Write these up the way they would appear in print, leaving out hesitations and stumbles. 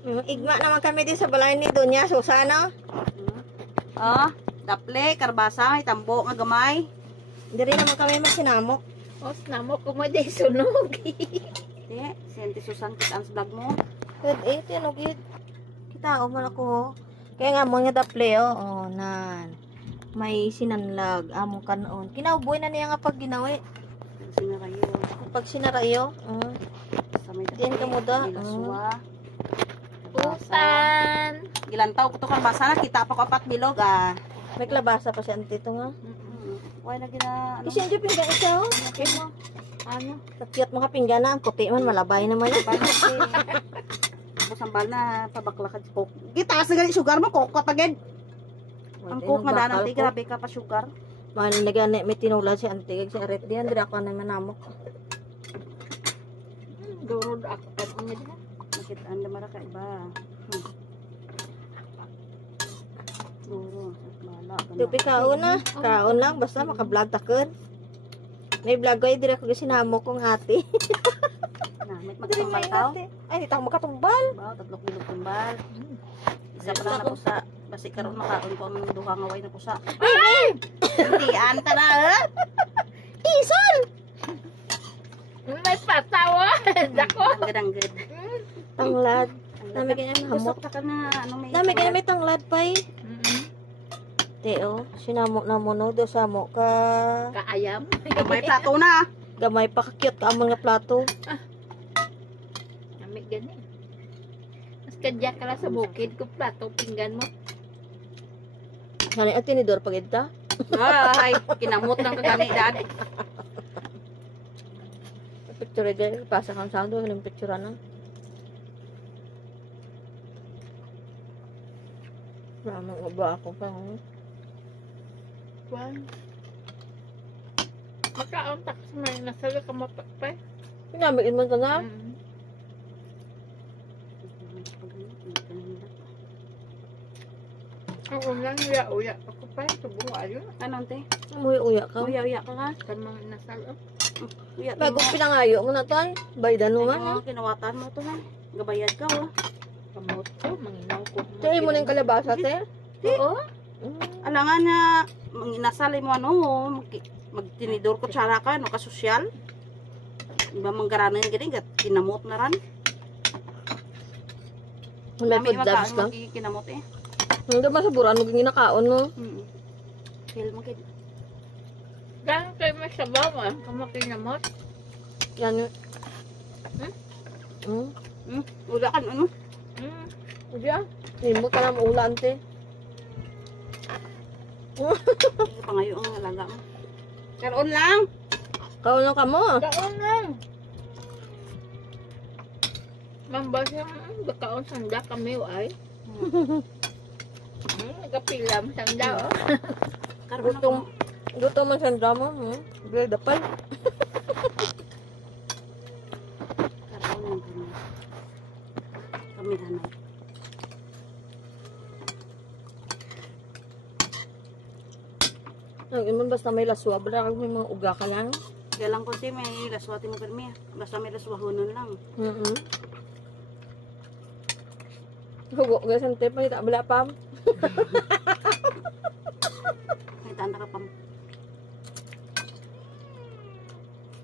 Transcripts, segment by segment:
Igma naman kami din sa balay ni Donya Susana. Oh, daple, karbasa, may tambo nga gamay. Diri naman kami magsinamok. O, sinamok ko mo din sunog. Di, senti Susan kita ang vlog mo. Good, tinog yun. Kita, man ako. Kaya nga mo nga daple, oh, nan. May sinanlag, among kanon. Kinauboy na niya nga pag ginawi. Sinarayo. Pag sinarayo, Sa may diyan ka mo da. Laswa. Utan. Gilantaw ko to karbasa na, kita pa ko apat bilog ah. May klabasa pa siya antito nga. Why na gina, ano? Kasi hindi pinggan ikaw. Okay mo. Ano? Kakiyat mga pinggan na, ang puti man, malabay naman yun. Tapos ang bal na tabakla ka sa coke. Kita sa ganit sugar mo, coke ka pagid. Ang coke madalang ti, grabe ka pa sugar. Mahal na gani, may tinulad si antigag sa aret diyan, dira ako na manamok. Durod ako pa niya din. Nakita ang lamara ka iba. Duro, bala. Tupi kaon na, kaon lang, basta maka-vlog takon. May vlog ko, dira ko sinamok kong ate. Namit Diri magtumbal may tao. ate. Ay, itang makatumbal. Ba, 3 kilo tumbal. Isa pa lang na pusa. Basi karon makaon ko ang duha nga way na pusa. Ay! Hindi anta na. Isol! May patawa. Dako. Ang gadang-gad. Tanglad. Dami kaya may hamot. Gusto ka na ano may. Dami kaya may tanglad pa eh. Teo, sinamok na mo no, do samo ka. Kaayam. May plato na. Gamay pa kakyot ka ang mga plato. Namig gani. Mas kadya ka lang sa bukid ko plato pinggan mo. Kani at tinidor pag ita. Ay, kinamot lang kagani dad. Picture din, pasa kang sando, yung picture na. Mama, ba ako pa. One. Makaon tak sa may nasala ka mapapay. Pinamigin mo ito na? Ang unang uya-uya ako pa. Subong ayo. Anong te? Umuya ka. Uya-uya ka nga. Sa mga nasala. Uya. Bago pinangayo mo na to ay. Baydan mo nga. Ano, kinawatan mo to ha. Gabayad ka oh. Kamot ko. Manginaw ko. Tuloy mo na yung kalabasa, te. Oo. Alangan na nasalay mo ano, magtinidor ko tsara ka, no, kasosyal. Iba manggaranan yung galing, kinamot na ran. May food jobs ka. Kinamot eh. Hindi ba sa buran mo ginakaon mo? Feel mo kid. Gano'n kayo may sabaw ah. Kamakinamot. Yan yun. Wala ka ano? Diyan. Hindi mo ka na maulan, te. Ito pa ngayon ang alaga mo. Karoon lang. Kaon lang ka mo. Kaon lang. Mambasa bakaon sanda kami ay. Nagapilam sanda oh. Gutom man sa drama mo. Bila dapal. Karoon lang kami. Kami hanay. Iman basta may laswa. Bala kag may mga uga ka lang. Kaya lang ko si may laswati mo permi. Basta may laswahonon lang. Hugo, gasan te. Pangita bala pam. May tanda ka pam.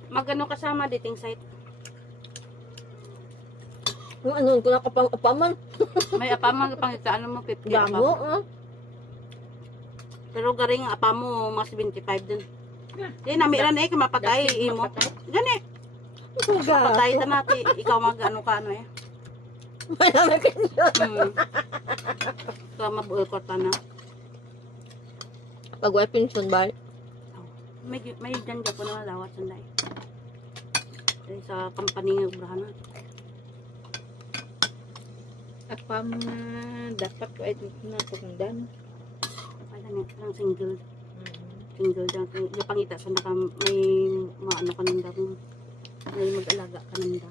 Magano kasama dating site. Yung ano, kung nakapang upaman. May apamang pangitaan mo 50 Gamo, Pero garing apa mo mas 25 din. Di namiran eh kamapatay imo. Gani. Patay ta nati ikaw mag-ano ka ano eh. Malami ka yun. Ka mabuo ko ta na. Pag way pension ba? May danja po na lawat sanday. Sa company nga ubrahan na. At pam dapat ko ay na tukundan. Lang single. Single dyan. Yung pangita sa naka may maano ka nanda mo. May mag-alaga ka nanda.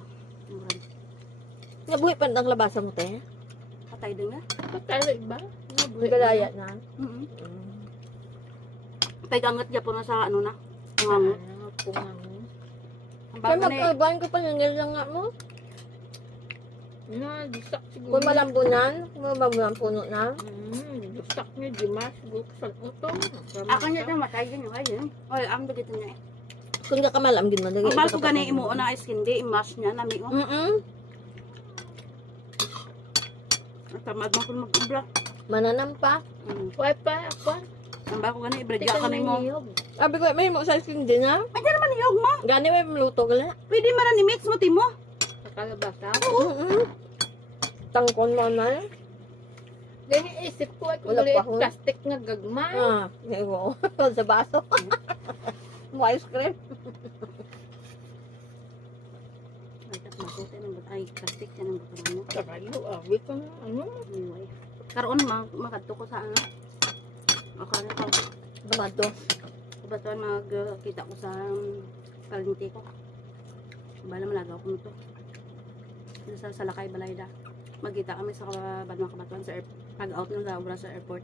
Nabuhi pa ang labasa mo, te? Patay din nga. Patay ba? Nagdaya na. Patay gangat dyan po na sa ano na. Pungango. Pungango. Ang Kaya bago na eh. magkaibahin ko pa yung lang nga mo. Na, dusak siguro. Kung malambunan, malambunan puno na. Dusak niya, di mas. Siguro sa utong. Ako niya ito matay yun yung ayun. Oy, ang dagito niya eh. Kung ka malam, gid man. Ang bal ko gani imo na ice candy, i-mash niya, nami ko. Tamad mo kung mag-ubra. Mananam pa. Wifi ako. Ang bal ko gani, ibradya ka mo. Sabi ko, may mo sa skin din ha. Ay, di naman niyog mo. Gani may maluto ka na. Pwede man na ni-mix mo, Timo. Nakalabasa. Tangkon mo na. Ganyan isip ko ay kung Wala ulit pa ho. plastic na gagmay. Ewo. Sa baso. Mo ice cream. Ay, tak masote ng ay plastic yan ang buto mo. Karayo, awit ko na ano. Anyway. Karoon makadto ko sa ano. Ako na ko. Dumato. Batuan magkita ko sa palengke ko. Bala malagaw ko nito. Sa Salakay Balayda. Magkita kami sa Banwang Kabatuan sa pag-out ng obra sa airport.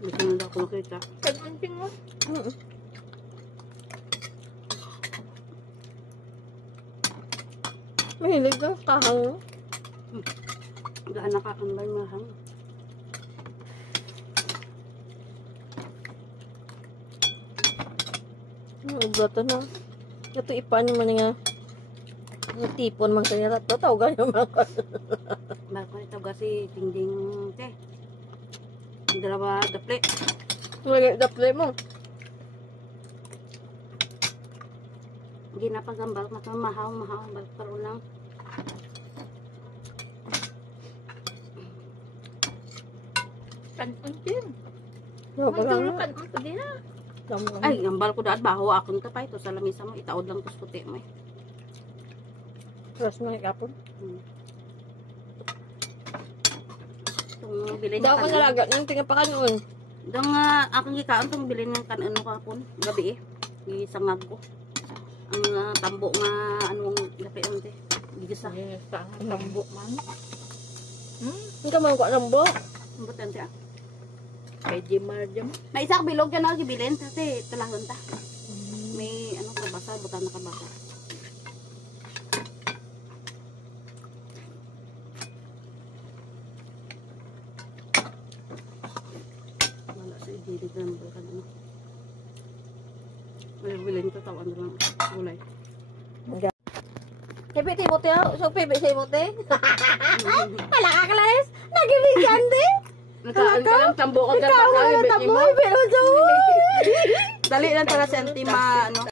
Gusto na daw ko makita. Kagunting mo. Mahilig ka kahang. Gaan nakakambay mahang. Gato na. Gato ipan man nga. Tipon man kanya to tawagan yung mga. Bako ito kasi dingding te. Dalawa daple. Lagi daple mo. Ginapagambal na mahaw bal karon lang. Kagunting. Wala Magduro na. kagunting pa din ha. Ay, gambal ko daat baho akong tapay to sa lamisa mo itaod lang tos puti mo. Plus na ikapon. Tung bilin Daw ko kanon. nalaga nang tinga pa kanon. Dang akong gikaon tong bilin ng kanon kapon gabi isangag ko. Ang tambo nga anong gapi onte. Gigisa. Sa tambo man. Hindi ka man ko lambo. Ambot ante ah. Kay Jimar dyan. May isa ka bilog dyan ako gibilin kasi talahon ta. May ano kabasa, butan na kabasa. Wala sa idilig na bulkan ano. May bilin ko tawan lang gulay. Pepe kay mote ha. So pepe say mote. Wala ka kalares. Nagibigyan din. Nagkaan ka lang tambo ka Ikaw nga tamboy pero so. Dali lang para sa antima ano.